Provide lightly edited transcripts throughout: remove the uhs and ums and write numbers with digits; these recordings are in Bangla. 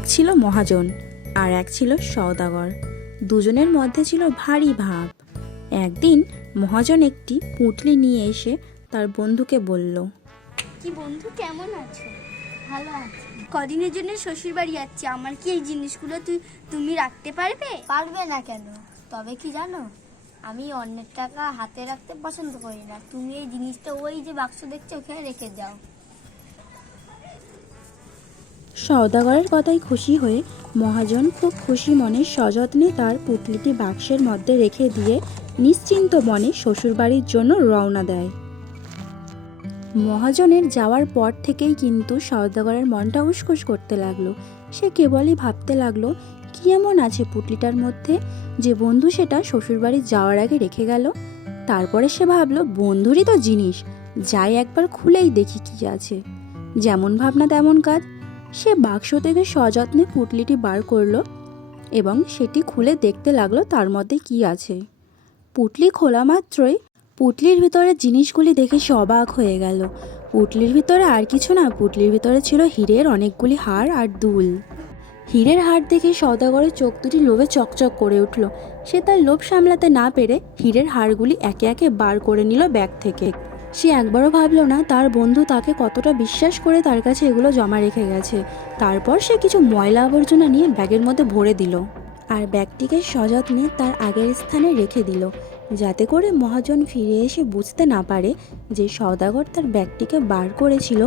এক ছিল মহাজন আর এক ছিল সওদাগর। দুজনের মধ্যে ছিল ভারী ভাব। একদিন মহাজন একটি পুঁটলি নিয়ে এসে তার বন্ধুকে বলল, কি বন্ধু, কেমন আছো? ভালো আছি। কদিনের জন্য শ্বশুর বাড়ি যাচ্ছি, আমার কি এই জিনিসগুলো তুমি রাখতে পারবে? পারবে না কেন? তবে কি জানো, আমি অন্যের টাকা হাতে রাখতে পছন্দ করি না। তুমি এই জিনিসটা ওই যে বাক্স দেখছো ওখানে রেখে যাও। সওদাগরের কথায় খুশি হয়ে মহাজন খুব খুশি মনে সযত্নে তার পুঁটলিটি বাক্সের মধ্যে রেখে দিয়ে নিশ্চিন্ত মনে শ্বশুরবাড়ির জন্য রওনা দেয়। মহাজনের যাওয়ার পর থেকেই কিন্তু সওদাগরের মনটা উসখুস করতে লাগলো। সে কেবলই ভাবতে লাগলো, কি এমন আছে পুঁটলিটার মধ্যে যে বন্ধু সেটা শ্বশুরবাড়ি যাওয়ার আগে রেখে গেল। তারপরে সে ভাবলো, বন্ধুরই তো জিনিস, যাই একবার খুলেই দেখি কি আছে। যেমন ভাবনা তেমন কাজ। সে বাক্স থেকে সযত্নে পুঁটলিটি বার করলো এবং সেটি খুলে দেখতে লাগলো তার মধ্যে কি আছে। পুঁটলি খোলা মাত্রই পুঁটলির ভিতরে জিনিসগুলি দেখে সে অবাক হয়ে গেল। পুঁটলির ভিতরে আর কিছু না, পুঁটলির ভিতরে ছিল হীরের অনেকগুলি হার আর দুল। হীরের হার দেখে সওদাগরের চোখ দুটি লোভে চকচক করে উঠল। সে তার লোভ সামলাতে না পেরে হীরের হারগুলি একে একে বার করে নিল ব্যাগ থেকে। সে একবারও ভাবলো না তার বন্ধু তাকে কতটা বিশ্বাস করে তার কাছে এগুলো জমা রেখে গেছে। তারপর সে কিছু ময়লা আবর্জনা নিয়ে ব্যাগের মধ্যে ভরে দিল আর ব্যাগটিকে সযত্নে তার আগের স্থানে রেখে দিল, যাতে করে মহাজন ফিরে এসে বুঝতে না পারে যে সওদাগর তার ব্যাগটিকে বার করেছিল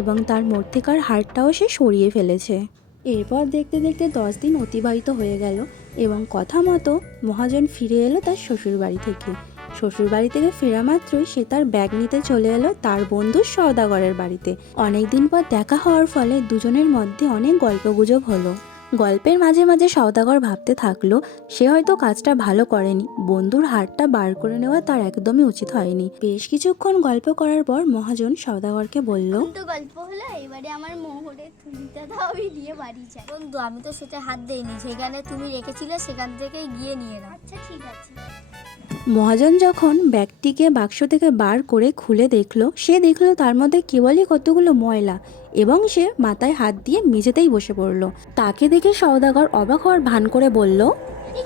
এবং তার মধ্যেকার হারটাও সে সরিয়ে ফেলেছে। এরপর দেখতে দেখতে 10 দিন অতিবাহিত হয়ে গেল এবং কথা মতো মহাজন ফিরে এলো তার শ্বশুরবাড়ি থেকে। শ্বশুরবাড়ি থেকে ফেরা মাত্রই সে তার ব্যাগ নিতে চলে এলো তার বন্ধু সওদাগরের বাড়িতে। অনেকদিন পর দেখা হওয়ার ফলে দুজনের মধ্যে অনেক গল্পগুজব হলো। গল্পের মাঝে মাঝে সওদাগর ভাবতে থাকলো, সে হয়তো কাজটা ভালো করেনি, বন্ধুর হারটা বার করে নেওয়া তার একদমই উচিত হয়নি। বেশ কিছুক্ষণ গল্প করার পর মহাজন সওদাগরকে বলল, তো গল্প হলো, এবারে আমার মোহরের থলিটা দাও, আমি নিয়ে বাড়ি যাই। বন্ধু, আমি তো সেটা হাত দেইনি, সেখানে তুমি রেখেছিলে সেখান থেকেই গিয়ে নিয়ে নাও। আচ্ছা ঠিক আছে। মহাজন যখন ব্যাগটিকে বাক্স থেকে বার করে খুলে দেখলো, সে দেখলো তার মধ্যে কেবলই কতগুলো ময়লা এবং সে মাথায় হাত দিয়ে মেঝেতেই বসে পড়লো। তাকে দেখে সওদাগর অবাক হওয়ার ভান করে বলল,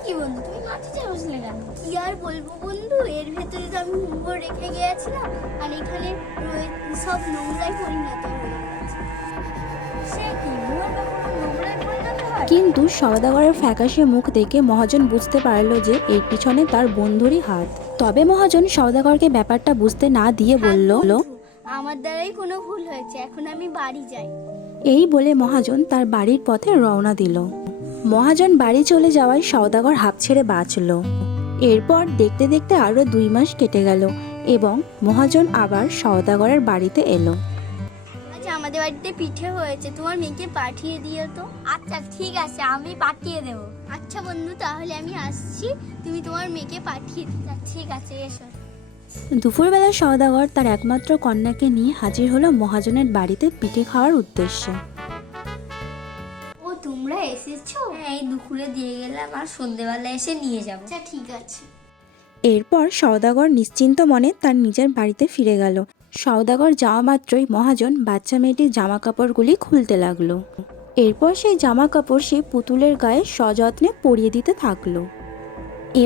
কি বন্ধু, তুমি মাটিতে বসলে কেন? কি আর বলবো বন্ধু, এর ভেতরে তো আমি মোহর রেখে গিয়েছিলাম আর এখানে সব নোংরায় পরিণত হয়ে গেছে। সে কি, মোহরটা কোনো নোংরায় পরিণত হয়? কিন্তু সওদাগরের ফ্যাকাশে মুখ দেখে মহাজন বুঝতে পারলো যে এর পিছনে তার বন্ধুরই হাত। তবে মহাজন সওদাগরকে ব্যাপারটা বুঝতে না দিয়ে বলল, আমার দ্বারাই কোনো ভুল হয়েছে, এখন আমি বাড়ি যাই। এই বলে মহাজন তার বাড়ির পথে রওনা দিল। মহাজন বাড়ি চলে যাওয়ায় সওদাগর হাঁপ ছেড়ে বাঁচল। এরপর দেখতে দেখতে আরো 2 মাস কেটে গেল এবং মহাজন আবার সওদাগরের বাড়িতে এলো। আচ্ছা, আমাদের বাড়িতে পিঠে হয়েছে, তোমার মেয়েকে পাঠিয়ে দিও তো। আচ্ছা ঠিক আছে, আমি পাঠিয়ে দেবো। আচ্ছা বন্ধু, তাহলে আমি আসছি, তুমি তোমার মেয়েকে পাঠিয়ে দিও। ঠিক আছে, এসো। দুপুরবেলা সওদাগর তার একমাত্র কন্যাকে নিয়ে হাজির হলো মহাজনের বাড়িতে পিঠে খাওয়ার উদ্দেশ্যে। ও, তোমরা এসেছো? হ্যাঁ, এই দুপুরে দিয়ে গেলাম আর সন্ধ্যেবেলা এসে নিয়ে যাবো। আচ্ছা ঠিক আছে। এরপর সওদাগর নিশ্চিন্ত মনে তার নিজের বাড়িতে ফিরে গেল। সওদাগর যাওয়া মাত্রই মহাজন বাচ্চা মেয়েটির জামা কাপড়গুলি খুলতে লাগলো। এরপর সেই জামা কাপড় সে পুতুলের গায়ে সযত্নে পরিয়ে দিতে থাকলো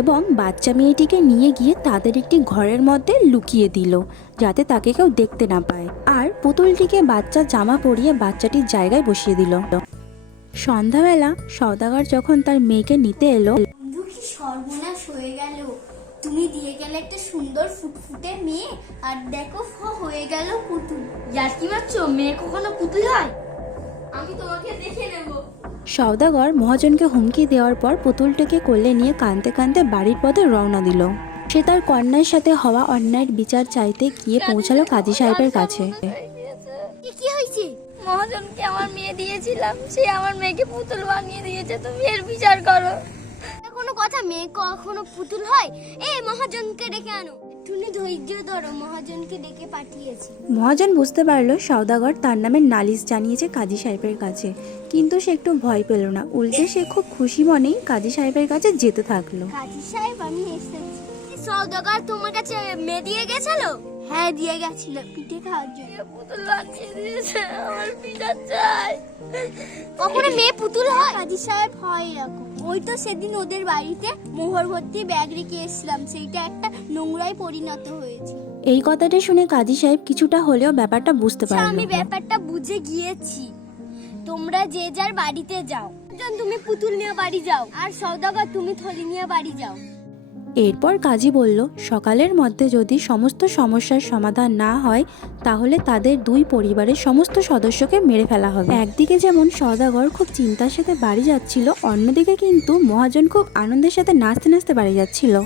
এবং বাচ্চা মেয়েটিকে নিয়ে গিয়ে তাদের একটি ঘরের মধ্যে লুকিয়ে দিল, যাতে তাকে কেউ দেখতে না পায়। আর পুতুলটিকে বাচ্চার জামা পরিয়ে বাচ্চাটির জায়গায় বসিয়ে দিল। সন্ধ্যাবেলা সওদাগর যখন তার মেয়েকে নিতে এলো, বন্ধু, কি সর্বনাশ হয়ে গেল! তুমি দিয়ে গেলে একটা সুন্দর ফুটফুটে মেয়ে, আর দেখো হয়ে গেল পুতুল। ইয়ার কি মারছো? মেয়ে কখনো পুতুল হয়? আমি তোমাকে দেখে নেবো। সওদাগর মহাজনকে হুমকি দেওয়ার পর পুতুলটাকে কোলে নিয়ে কাঁদতে কাঁদতে বাড়ির পথে রওনা দিল। সে তার কন্যার সাথে হওয়া অন্যায়ের বিচার চাইতে গিয়ে পৌঁছালো কাজী সাহেবের কাছে। কি হয়েছে? মহাজনকে আমার মেয়ে দিয়েছিলাম, সে আমার মেয়েকে পুতুল বানিয়ে দিয়েছে, তুমি এর বিচার করো। কোনো কথা, মেয়ে কখনো পুতুল হয়? মহাজনকে ডেকে আনো। তুমি ধৈর্য ধরো, মহাজনকে ডেকে পাঠিয়েছি। মহাজন বুঝতে পারলো সওদাগর তার নামে নালিশ জানিয়েছে কাজী সাহেবের কাছে, কিন্তু সে একটু ভয় পেল না, উল্টে সে খুব খুশি মনেই কাজী সাহেবের কাছে যেতে থাকলো। কাজী সাহেব, আমি এসেছি। সওদাগর তোমার কাছে মেয়ে দিয়ে গেছিল? হ্যাঁ দিয়ে গেছিল পিঠে খাওয়ার জন্য। পুতুল বানিয়ে দিয়েছে, আমার পিঠা চাই। কখনো মেয়ে পুতুল হয়? কাজী সাহেব হয় এরকম। ওই তো সেদিন ওদের বাড়িতে মোহর ভর্তি ব্যাগ রেখে এসেছিলাম, সেইটা একটা নোংরায় পরিণত হয়েছে। এই কথাটা শুনে কাজী সাহেব কিছুটা হলেও ব্যাপারটা বুঝতে আচ্ছা, পারল। আমি ব্যাপারটা বুঝে গিয়েছি। তোমরা যে যার বাড়িতে যাও, তুমি পুতুল নিয়ে বাড়ি যাও, আর সওদাগর তুমি থলি নিয়ে বাড়ি যাও। এরপর কাজী বলল, সকালের মধ্যে যদি সমস্ত সমস্যার সমাধান না হয় তাহলে তাদের দুই পরিবারের সমস্ত সদস্যকে মেরে ফেলা হবে। একদিকে যেমন সওদাগর খুব চিন্তার সাথে বাড়ি যাচ্ছিল, অন্যদিকে কিন্তু মহাজন খুব আনন্দের সাথে নাচতে নাচতে বাড়ি যাচ্ছিল।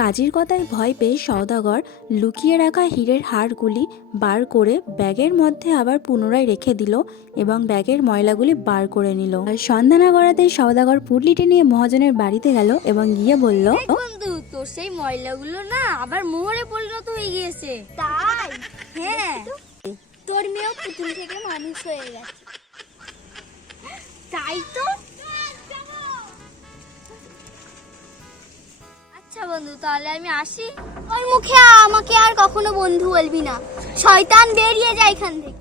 কাজীর কথায় ভয় পেয়ে সওদাগর লুকিয়ে রাখা হীরের হারগুলি বার করে ব্যাগের মধ্যে আবার পুনরায় রেখে দিল এবং ব্যাগের ময়লাগুলি বার করে নিল। আর সন্ধ্যা না গড়াতেই সওদাগর পুটলিটি নিয়ে মহাজনের বাড়িতে গেল এবং গিয়ে বলল, বন্ধু, তোর সেই ময়লাগুলো না আবার মোহরে পরিণত হয়ে গিয়েছে। তাই? হ্যাঁ, তোর মেয়েও পুতুল থেকে মানুষ হয়ে গেছে। তাই তো। আচ্ছা বন্ধু, তাহলে আমি আসি। ওর মুখে আমাকে আর কখনো বন্ধু বলবি না, শয়তান বেরিয়ে যায় এখান থেকে।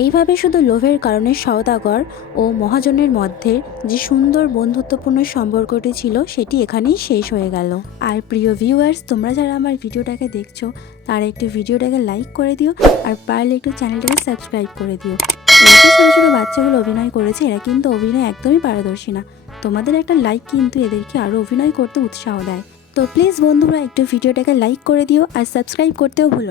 এইভাবে শুধু লোভের কারণে সওদাগর ও মহাজনের মধ্যে যে সুন্দর বন্ধুত্বপূর্ণ সম্পর্কটি ছিল সেটি এখানেই শেষ হয়ে গেল। আর প্রিয় ভিউয়ার্স, তোমরা যারা আমার ভিডিওটাকে দেখছো তারা একটু ভিডিওটাকে লাইক করে দিও, আর পারলে একটু চ্যানেলটাকে সাবস্ক্রাইব করে দিও। এই যে ছোটো ছোটো বাচ্চাগুলো অভিনয় করেছে, এরা কিন্তু অভিনয় একদমই পারদর্শী না। তোমাদের একটা লাইক কিন্তু এদেরকে আরও অভিনয় করতে উৎসাহ দেয়। তো প্লিজ বন্ধুরা একটু ভিডিওটাকে লাইক করে দিও আর সাবস্ক্রাইব করতেও ভুলো না।